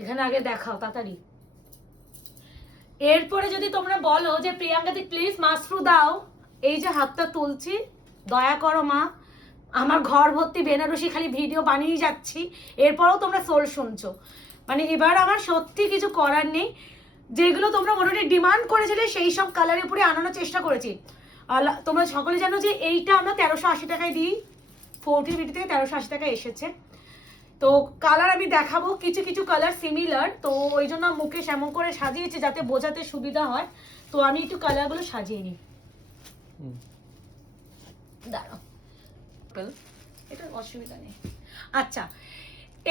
এখানে আগে দেখাও, তাড়াতাড়ি। এরপরে যদি তোমরা বলো যে, প্রিয়াঙ্কা প্রিয়াঙ্কাদি প্লিজ মাশরু দাও। এই যে হাতটা তুলছি, দয়া করো মা। আমার ঘর ভর্তি বেনারসি খালি ভিডিও বানিয়ে যাচ্ছি, এরপরেও তোমরা সোল শুনছো। মানে এবার আমার সত্যি কিছু করার নেই। যেগুলো তোমরা মোটামুটি ডিমান্ড করেছিলে, সেই সব কালারের উপরে আনানোর চেষ্টা করেছি। তোমরা সকলে জানো যে, এইটা আমরা তেরোশো আশি টাকায় দিই। ফোরটি বিটি থেকে তেরোশো আশি টাকায় এসেছে। তো কালার আমি দেখাবো কিছু কিছু কালার সিমিলার তো ওই জন্য মুকেশ এমন করে সাজিয়েছে যাতে বোঝাতে সুবিধা হয়। তো আমি একটু কালারগুলো সাজিয়ে নিই। দাঁড়াও। এটা অসুবিধা নেই। আচ্ছা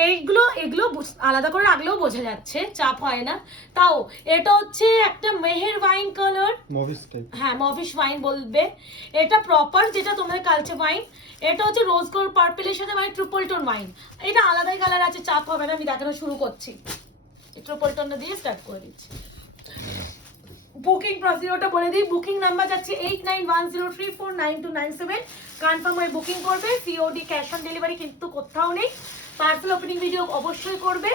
এইগুলো এগুলো আলাদা করে রাখলেও বোঝা যাচ্ছে চাপ হয় না। তাও এটা হচ্ছে একটা মেহের ওয়াইন কালার মভিস টাইপ হ্যাঁ মভিশ ওয়াইন বলবে। এটা প্রপার যেটা তোমাদের ওয়াইন এটা হচ্ছে রোজ সাথে মানে ট্রিপল টোন ওয়াইন এটা আলাদাই কালার আছে, চাপ হবে না, আমি দেখানো শুরু করছি। ট্রিপল টোনটা দিয়ে স্টার্ট করে দিচ্ছি। বুকিং প্রসিডিওরটা বলে দিই। বুকিং নাম্বার যাচ্ছে eight nine one zero three four nine two nine seven confirm হয়ে বুকিং করবে। সিওডি ক্যাশ অন ডেলিভারি কিন্তু কোথাও নেই। পার্সেল ওপেনিং ভিডিও অবশ্যই করবে।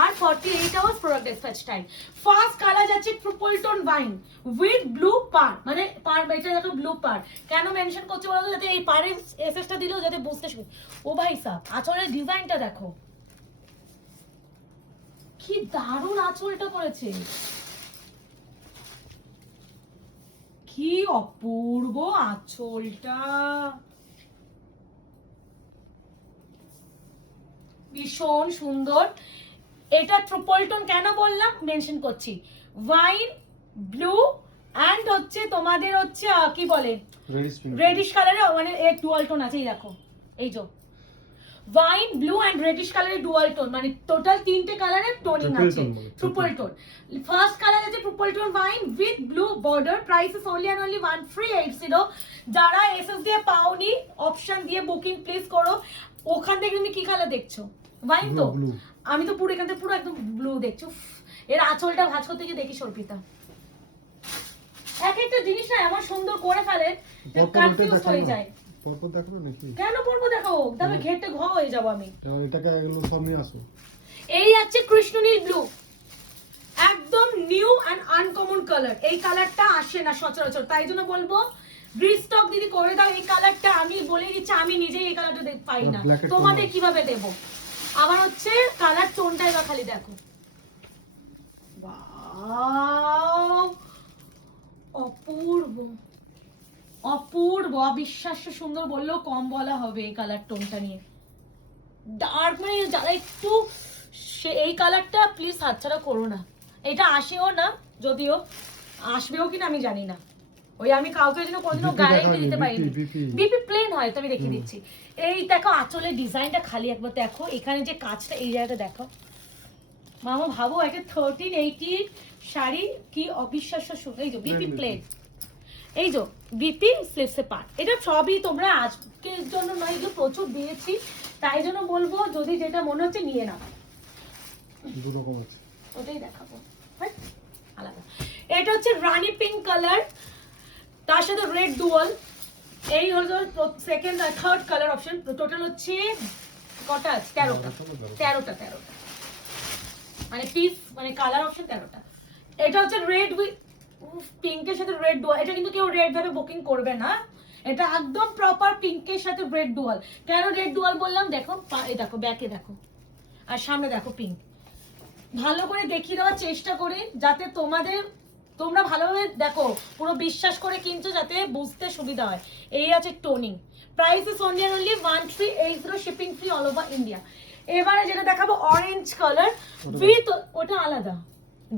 আর forty eight hours product dispatch time first colour যাচ্ছে triple tone wine with blue পার মানে পার এটা দেখো ব্লু পার কেন মেনশন করছে বলতো? যাতে এই পারের এসএসটা দিলেও যাতে বুঝতে সুবিধা ও ভাই সাহ আঁচলের ডিজাইনটা দেখো। কি দারুণ আঁচলটা করেছে। কি অপূর্ব আঁচলটা। ভীষণ সুন্দর। এটা ট্রিপলটন কেন বললাম? মেনশন করছি। ওয়াইন ব্লু অ্যান্ড হচ্ছে তোমাদের হচ্ছে কি বলে? রেডিশ কালারে মানে এর ডুয়াল টোন আছে এই দেখো। এই যে। ওয়াইন ব্লু অ্যান্ড রেডিশ কালারের ডুয়াল টোন মানে টোটাল তিনটে কালারের টোনিং আছে। tone বলে, ট্রিপল টোন ফার্স্ট কালার আছে triple tone wine with blue border price is only and only one three eight zero যারা এসএস দিয়ে পাওনি অপশন দিয়ে বুকিং প্লেস করো। ওখান থেকে তুমি কি কালার দেখছ? ওয়াইন তো? আমি তো পুরো এখান থেকে পুরো একদম ব্লু দেখছ। এর আঁচলটা ভাঁজ করতে গিয়ে দেখি সর্পিতা। এক একটা জিনিস না এমন সুন্দর করে ফেলে যে কনফিউজ হয়ে যায়। পরপর দেখাবো নাকি? কেন তবে ঘেটে ঘ হয়ে যাব আমি। এটাকে এগুলো সব নিয়ে আসো। এই আছে কৃষ্ণনীল ব্লু একদম নিউ অ্যান্ড আনকমন কালার এই কালারটা আসে না সচরাচর। তাই জন্য বলব ব্রিস্টক দিদি করে দাও। এই কালারটা আমি বলে দিচ্ছি আমি নিজেই এই কালারটা পাই না তোমাদের কীভাবে দেব? আমার হচ্ছে কালার টোনটা এবার খালি দেখো! অপূর্ব। অপূর্ব, অবিশ্বাস্য সুন্দর বললেও কম বলা হবে এই কালার টোনটা নিয়ে। ডার্ক মানে যারা একটু সে- এই কালারটা প্লিজ হাতছাড়া করো না। এটা আসেও না, যদিও আসবেও কিনা আমি জানি না। ওই আমি কাউকে যেন কোনোদিনও গ্যারেন্টি দিতে পারিনি। বিপি। প্লেন হয় তো আমি দেখিয়ে হুম। দিচ্ছি। এই দেখো আঁচলের ডিজাইনটা খালি একবার দেখো। এখানে যে কাজটা এই জায়গাটা দেখো। মামা ভাবো একটা থার্টিন এইটি শাড়ি কি অবিশ্বাস্য সুন্দর এই যে বিপি প্লেন এই যে বিপি স্লিপসে পার্ট এটা সবই তোমরা আজকের জন্য নয় এগুলো প্রচুর দিয়েছি। তাই জন্য বলব যদি যেটা মনে হচ্ছে নিয়ে নাও। দু রকম আছে। ওটাই দেখাবো। হ্যাঁ আলাদা। এটা হচ্ছে রানী পিঙ্ক কালার তার সাথে রেড ডুয়াল এই হলো সেকেন্ড আর থার্ড কালার অপশন টোটাল হচ্ছে কটা? তেরোটা। তেরোটা তেরোটা। মানে পিস মানে কালার অপশন তেরোটা। এটা হচ্ছে রেড উইথ পিঙ্কের সাথে রেড ডুয়াল এটা কিন্তু কেউ রেড ভাবে বুকিং করবে না। এটা একদম প্রপার পিঙ্কের সাথে রেড ডুয়াল কেন রেড ডুয়াল বললাম? দেখো এই দেখো ব্যাকে দেখো। আর সামনে দেখো পিঙ্ক ভালো করে দেখিয়ে দেওয়ার চেষ্টা করি, যাতে তোমাদের তোমরা ভালোভাবে দেখো পুরো বিশ্বাস করে কিনছো যাতে বুঝতে সুবিধা হয়। এই আছে toning price is only only one three eight zero shipping free all over India এবারে যেটা দেখাবো অরেঞ্জ কালার উইথ ওটা আলাদা।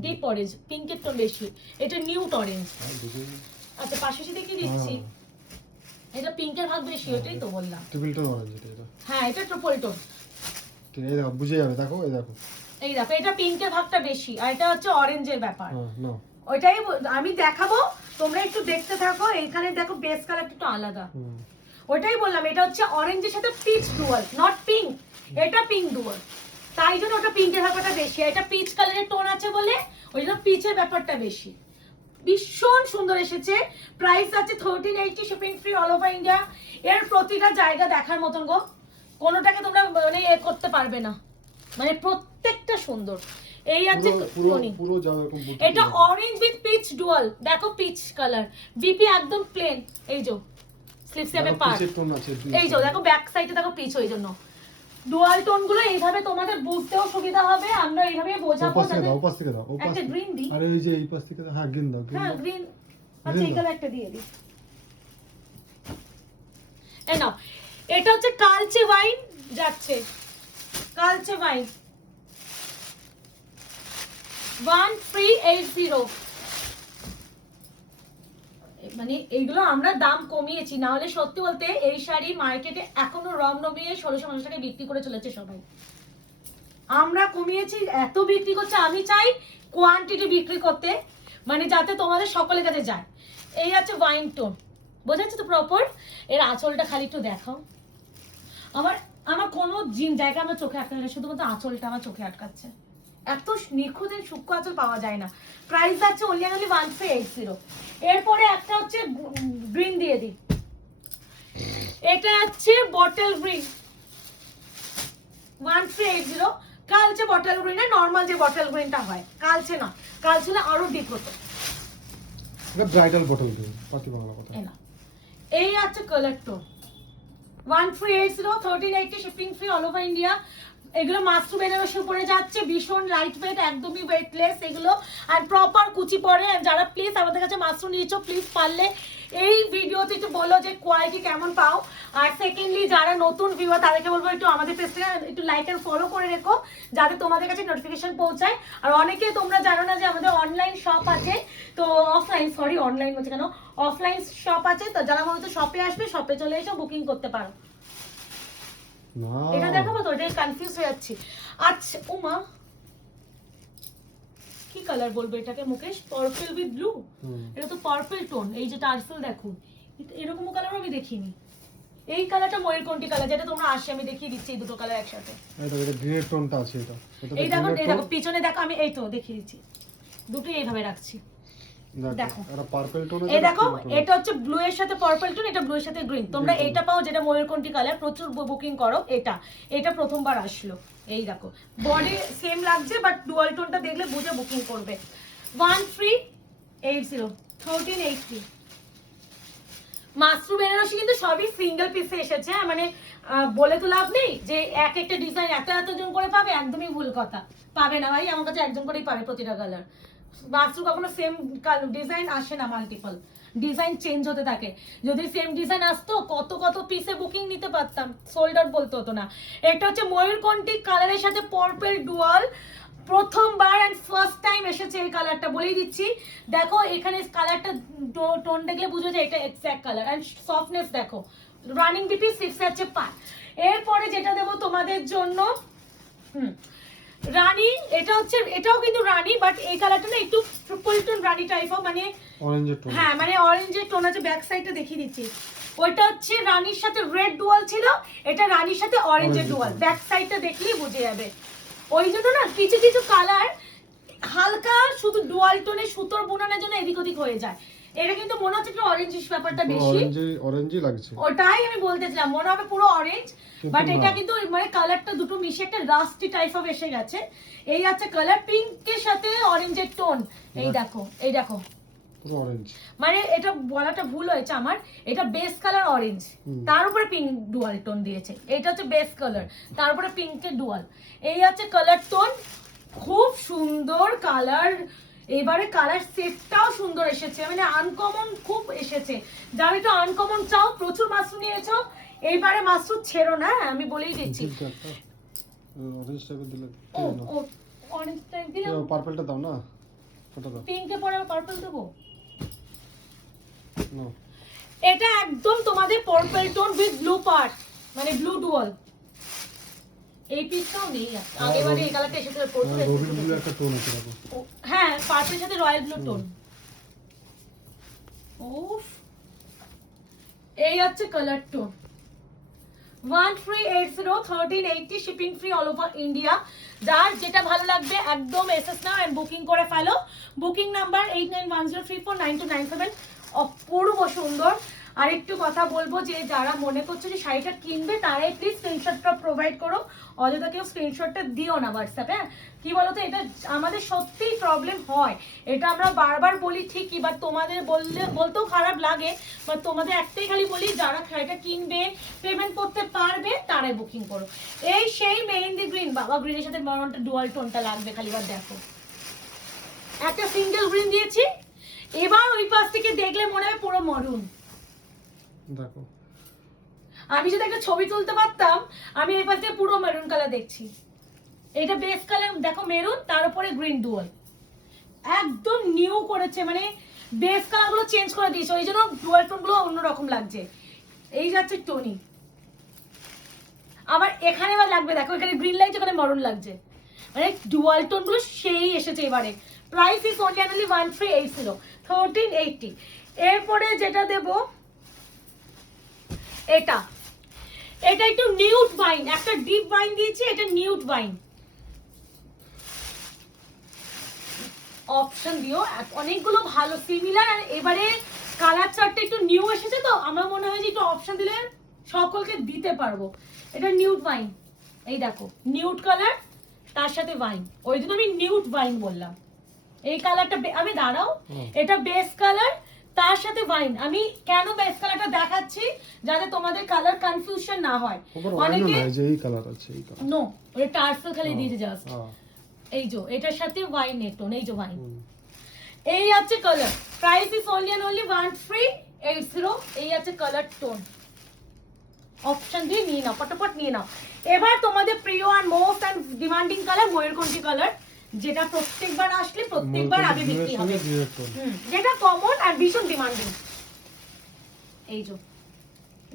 ডিপ অরেঞ্জ পিঙ্কের টোন বেশি। এটা নিউট অরেঞ্জ আচ্ছা পাশাপাশি দেখিয়ে দিচ্ছি? এটা পিঙ্কের ভাগ বেশি ওটাই তো বললাম। টেবিল টোন অরেঞ্জ এটা এটা। হ্যাঁ এটা ট্রিপল টোন এই দেখো বুঝে যাবে দেখো এই দেখো। এই দেখো এটা পিঙ্কের ভাগটা বেশি আর এটা হচ্ছে অরেঞ্জের ব্যাপার। হ্যাঁ ওইটাই আমি দেখাবো তোমরা একটু দেখতে থাকো এখানে দেখো বেস কালারটা একটু আলাদা। ওইটাই বললাম এটা হচ্ছে অরেঞ্জের সাথে পিচ ডুয়াল নট পিঙ্ক এটা পিঙ্ক ডুয়াল তাই জন্য ওটা পিঙ্কের ব্যাপারটা বেশি। এটা পিচ কালারের টোন আছে বলে ওই জন্য পিচের ব্যাপারটা বেশি। ভীষণ সুন্দর এসেছে। প্রাইস আছে thirteen eighty shipping free all over India এর প্রতিটা জায়গা দেখার মতন গো। কোনোটাকে তোমরা মানে এ করতে পারবে না। মানে প্রত্যেকটা সুন্দর। এই আছে পুরো এটা অরেঞ্জ উইথ পিচ ডুয়াল দেখো পিচ কালার বিপি একদম প্লেন এই যে স্লিপস দেখো, পার এই যে দেখো ব্যাক সাইডে দেখো পিচ ওই জন্য। ডুয়াল টোনগুলো এইভাবে তোমাদের বুঝতেও সুবিধা হবে আমরা এইভাবে বোঝাবো ওপাশ থেকে যাতে- দাও ওপাশ থেকে দাও ওপাশ একটা গ্রিন দিই। আরে এই যে এই পাশ থেকে হ্যাঁ গ্রিন দাও হ্যাঁ গ্রিন আচ্ছা এই কালার একটা দিয়ে দিই। এই নাও। এটা হচ্ছে কালচে ওয়াইন যাচ্ছে। কালচে wine one three eight zero মানে এইগুলো আমরা দাম কমিয়েছি, না হলে সত্যি বলতে এই শাড়ি মার্কেটে এখনও রম নমিয়ে ষোলোশো পঞ্চাশ টাকায় বিক্রি করে চলেছে সবাই। আমরা কমিয়েছি, এত বিক্রি করছে, আমি চাই কোয়ান্টিটি বিক্রি করতে মানে যাতে তোমাদের সকলের কাছে যায়। এই আছে ওয়াইন টোন বোঝাচ্ছে তো প্রপার এর আঁচলটা খালি একটু দেখাও। আমার আমার কোনো জিন জায়গা আমার চোখে আটকাচ্ছে না, শুধুমাত্র আঁচলটা আমার চোখে আটকাচ্ছে। এত নিখুঁত সূক্ষ্ম আঁচল পাওয়া যায় না। প্রাইস যাচ্ছে only only one three eight zero এরপরে একটা হচ্ছে গ্রিন দিয়ে দিই। এটা হচ্ছে bottle green one three eight zero কালচে বটল গ্রিন নর্মাল যে বটল গ্রিনটা হয়। কালচে না। কালচে না আরও ডিপ হতো এটা ব্রাইডাল বটল দিন পাতি বাংলা কথা। এই না। এই আছে colour tone one three eight zero thirteen eighty shipping free all over India এগুলো মাস্টু বেনারসি উপরে যাচ্ছে, ভীষণ লাইট ওয়েট একদমই ওয়েটলেস এগুলো। আর প্রপার কুচি পরে যারা প্লিজ আমাদের কাছে মাস্টু নিয়েছো প্লিজ পারলে এই ভিডিওতে একটু বলো যে কোয়ালিটি কেমন পাও। আর সেকেন্ডলি যারা নতুন ভিউয়ার তাদেরকে বলব একটু আমাদের পেজটা একটু লাইক এন্ড ফলো করে রেখো, যাতে তোমাদের কাছে নোটিফিকেশন পৌঁছায়। আর অনেকে তোমরা জানো না যে আমাদের অনলাইন শপ আছে, তো অফলাইন সরি অনলাইন বলছে কেন? অফলাইন শপ আছে, তো যারা হচ্ছে শপে আসবে শপে চলে এসে বুকিং করতে পারো। এটা দেখাবো তো এটা কনফিউজ হয়ে যাচ্ছি। আচ্ছা উমা কি কালার বলব এটাকে মুকেশ? পার্পল উইথ ব্লু এটা তো পার্পল টোন এই যে টার্সেল দেখো। এটা- এরকম কালার আমি দেখিনি। এই কালারটা ময়ূরকণ্ঠী কালার যেটা তোমরা আসে আমি দেখিয়ে দিচ্ছি এই দুটো কালার একসাথে। এটা গ্রিনের টোনটা আছে এটা। এটা এই দেখো এই দেখো পিছনে দেখো আমি এই তো দেখিয়ে দিচ্ছি। দুটোই এইভাবে রাখছি। দেখো। এটা পার্পল টোন আছে এই দেখো এটা হচ্ছে ব্লু এর সাথে পার্পল টোন এটা ব্লু এর সাথে গ্রিন তোমরা এইটা পাও যেটা ময়ূরকণ্ঠী কালার প্রচুর বুকিং করো এটা। এটা প্রথমবার আসলো। এই দেখো বডি সেম লাগছে বাট ডুয়াল টোনটা দেখলে বুঝে বুকিং করবে। One three eight zero thirteen eight three mushroom Banarasi কিন্তু সবই সিঙ্গেল পিসে এসেছে হ্যাঁ, মানে আহ, বলে তো লাভ নেই যে এক একটা ডিজাইন এত এতজন করে পাবে একদমই ভুল কথা। পাবে না ভাই আমার কাছে একজন করেই পাবে প্রতিটা কালার মাশরুম কখনো সেম ডিজাইন আসে না মাল্টিপল ডিজাইন চেঞ্জ হতে থাকে। যদি সেম ডিজাইন আসতো, কত কত পিসে বুকিং নিতে পারতাম। সোল্ড আউট বলতে হতো না। এটা হচ্ছে ময়ূরকণ্ঠী কালারের সাথে পার্পল ডুয়াল প্রথমবার অ্যান্ড ফার্স্ট টাইম এসেছে এই কালারটা বলেই দিচ্ছি। দেখো, এখানে কালারটা টোন দেখলে বুঝো যে এটা এক্স্যাক্ট কালার অ্যান্ড সফটনেস দেখো। রানিং বিপি সিক্স আছে পার। এরপরে যেটা দেবো তোমাদের জন্য, হুম রানী এটা হচ্ছে এটাও কিন্তু রানী বাট এই কালারটা না একটু ট্রিপল টোন রানী টাইপ মানে অরেঞ্জের টোন হ্যাঁ মানে অরেঞ্জের টোন আছে ব্যাক সাইডটা দেখিয়ে দিচ্ছি। ওইটা হচ্ছে রানীর সাথে রেড ডুয়াল ছিল এটা রানীর সাথে অরেঞ্জের ডুয়াল ব্যাক সাইডটা দেখলেই বুঝে যাবে। ওই জন্য না কিছু কিছু কালার হালকা শুধু ডুয়াল টোনে সুতোর বোনানোর জন্য এদিক ওদিক হয়ে যায়। এটা কিন্তু মনে হচ্ছে অরেঞ্জিশ ব্যাপারটা বেশি। অরেঞ্জই লাগছে। ওটাই আমি বলতেছিলাম মনে হবে পুরো অরেঞ্জ বাট এটা কিন্তু মানে কালারটা দুটো মিশে একটা রাস্টি টাইপ অফ এসে গেছে। এই আছে কালার পিঙ্কের সাথে অরেঞ্জের টোন এই দেখো এই দেখো। মানে এটা বলাটা ভুল হয়েছে আমার এটা বেস কালার অরেঞ্জ তার উপরে পিঙ্ক ডুয়াল টোন দিয়েছে। এটা হচ্ছে বেস কালার তার উপরে পিঙ্কের ডুয়াল এই হচ্ছে কালার টোন খুব সুন্দর কালার এবারে কালার সেটটাও সুন্দর এসেছে মানে আনকমন খুব এসেছে। যারা একটু আনকমন চাও প্রচুর মাশরুম নিয়েছো এইবারে মাশরুম ছেড়ো না হ্যাঁ, আমি বলেই দিচ্ছি। পার্পলটা দাও না পিঙ্কে পরে পার্পল দেবো? এটা একদম তোমাদের purple tone with blue part মানে ব্লু ডুয়াল এই পিসটাও নেই আগে বারে এই কালারটা এসেছিল প্রচুর। একটা টোন আছে হ্যাঁ পার্পের সাথে রয়্যাল ব্লু টোন। উফ। এই হচ্ছে colour tone. One three eight zero thirteen eighty shipping free all over India যার যেটা ভালো লাগবে, একদম এসএস নাও অ্যান্ড বুকিং করে ফেলো। Booking number eight nine one zero three four nine two nine seven অপূর্ব সুন্দর। আর একটু কথা বলব যে যারা মনে করছ যে শাড়িটা কিনবে, তারাই প্লিজ স্ক্রিনশটটা প্রোভাইড করো। অযথা কেউ স্ক্রিনশটটা দিও না হোয়াটসঅ্যাপে হ্যাঁ? কি বলতো, এটা আমাদের সত্যিই প্রবলেম হয়। এটা আমরা বারবার বলি ঠিকই বাট তোমাদের বললে, বলতেও খারাপ লাগে। বাট তোমাদের একটাই খালি বলি, যারা শাড়িটা কিনবে পেমেন্ট করতে পারবে, তারাই বুকিং করো। এই সেই মেহেন্দি গ্রিন বাবা গ্রিনের সাথে মরনটা ডুয়াল টোনটা লাগবে খালি বার দেখো। একটা সিঙ্গেল গ্রিন দিয়েছি। এবার ওই পাশ থেকে দেখলে মনে হয় পুরো মরুন দেখো। আমি যদি একটা ছবি তুলতে পারতাম, আমি এই পাশ পুরো মেরুন কালার দেখছি। এটা বেস কালার দেখো মেরুন তার উপরে গ্রিন ডুয়াল একদম নিউ করেছে মানে বেস কালারগুলো চেঞ্জ করে দিয়েছে, ওই জন্য ডুয়াল টোনগুলো অন্যরকম লাগছে। এই যাচ্ছে টনি আবার এখানে আবার লাগবে, দেখো, এখানে গ্রিন লাগছে এখানে মরুন লাগছে। মানে ডুয়াল টোনগুলো সেই এসেছে এবারে। Price is only one three eight zero thirteen eighty এরপরে যেটা দেবো এটা। এটা একটু নিউট ওয়াইন একটা ডিপ ওয়াইন দিয়েছি এটা নিউট ওয়াইন অপশন দিও অনেকগুলো ভালো সিমিলার আর এবারে কালার চারটা একটু নিউ এসেছে তো আমার মনে হয় যে একটু অপশন দিলে সকলকে দিতে পারব। এটা নিউট ওয়াইন এই দেখো নিউট কালার তার সাথে ওয়াইন ওই জন্য আমি নিউট ওয়াইন বললাম। এই কালারটা আমি দাঁড়াও। এটা বেস কালার তার সাথে ওয়াইন আমি কেন বেস কালারটা দেখাচ্ছি? যাতে তোমাদের কালার কনফিউশন না হয়। অনেকে যে এই কালার আছে এই কালার নো ওটা টার্সেল খালি দিয়েছে জাস্ট হ্যাঁ। এই যে এটার সাথে ওয়াইন এটোন এই যে ওয়াইন এই আছে colour price is only and only one three eight zero এই আছে কালার টোন অপশন দিয়ে নিয়ে নাও পটাপট নিয়ে নাও। এবার তোমাদের প্রিয় আর মোস্ট অ্যান্ড ডিমান্ডিং কালার ময়ূরকণ্ঠী কালার যেটা প্রত্যেকবার আসলে প্রত্যেকবার আগে বিক্রি হবে। যেটা কমন আর ভীষণ ডিমান্ডিং এই যে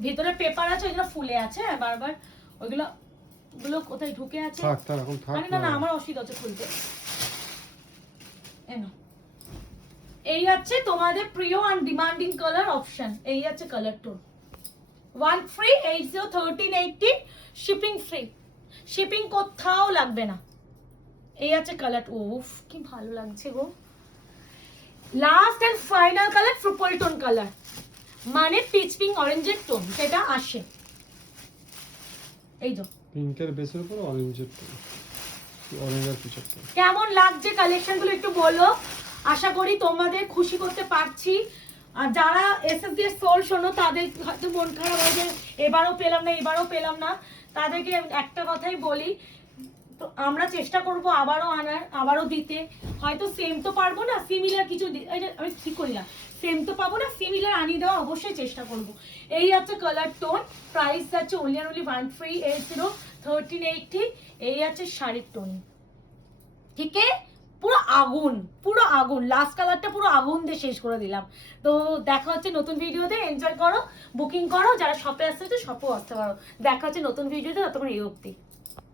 ভিতরে পেপার আছে ওইগুলো ফুলে আছে আর বারবার ওইগুলো ওগুলো কোথায় ঢুকে আছে? থাক থাক এখন থাক আরে না না। আমার অসুবিধা হচ্ছে খুলতে। এই আছে তোমাদের প্রিয় অ্যান্ড ডিমান্ডিং কালার অপশন এই আছে colour tone one three eight zero thirteen eighty shipping free shipping কোথাও লাগবে না। এই আছে কালার উফ কি ভালো লাগছে গো। Last and final colour triple tone colour মানে পিচ পিঙ্ক অরেঞ্জের টোন সেটা আসে। এই যে পিঙ্কের বেসের উপর অরেঞ্জের টোন অরেঞ্জের পিছর টোন কেমন লাগছে কালেকশনগুলো একটু বলো? আশা করি তোমাদের খুশি করতে পারছি। আর যারা এসএস দিয়ে সোল শোনো তাদের হয়তো মন খারাপ হয় যে এবারও পেলাম না এবারও পেলাম না। তাদেরকে একটা কথাই বলি তো আমরা চেষ্টা করব আবারও আনার, আবারও দিতে। হয়তো সেম তো পারব না সিমিলার কিছু আমি ঠিক করি না। সেম তো পাবো না সিমিলার আনিয়ে দেওয়া অবশ্যই চেষ্টা করব। এই আছে কালার টোন প্রাইস আছে ওনলি আর only one three eight zero thirteen eighty এই আছে শাড়ির টোন ঠিক পুরো আগুন পুরো আগুন লাস্ট কালারটা পুরো আগুন দিয়ে শেষ করে দিলাম। তো দেখা হচ্ছে নতুন ভিডিওতে এনজয় করো বুকিং করো, যারা শপে আসতে হচ্ছে শপেও আসতে পারো। দেখা হচ্ছে নতুন ভিডিওতে, ততক্ষণ এই অবধি।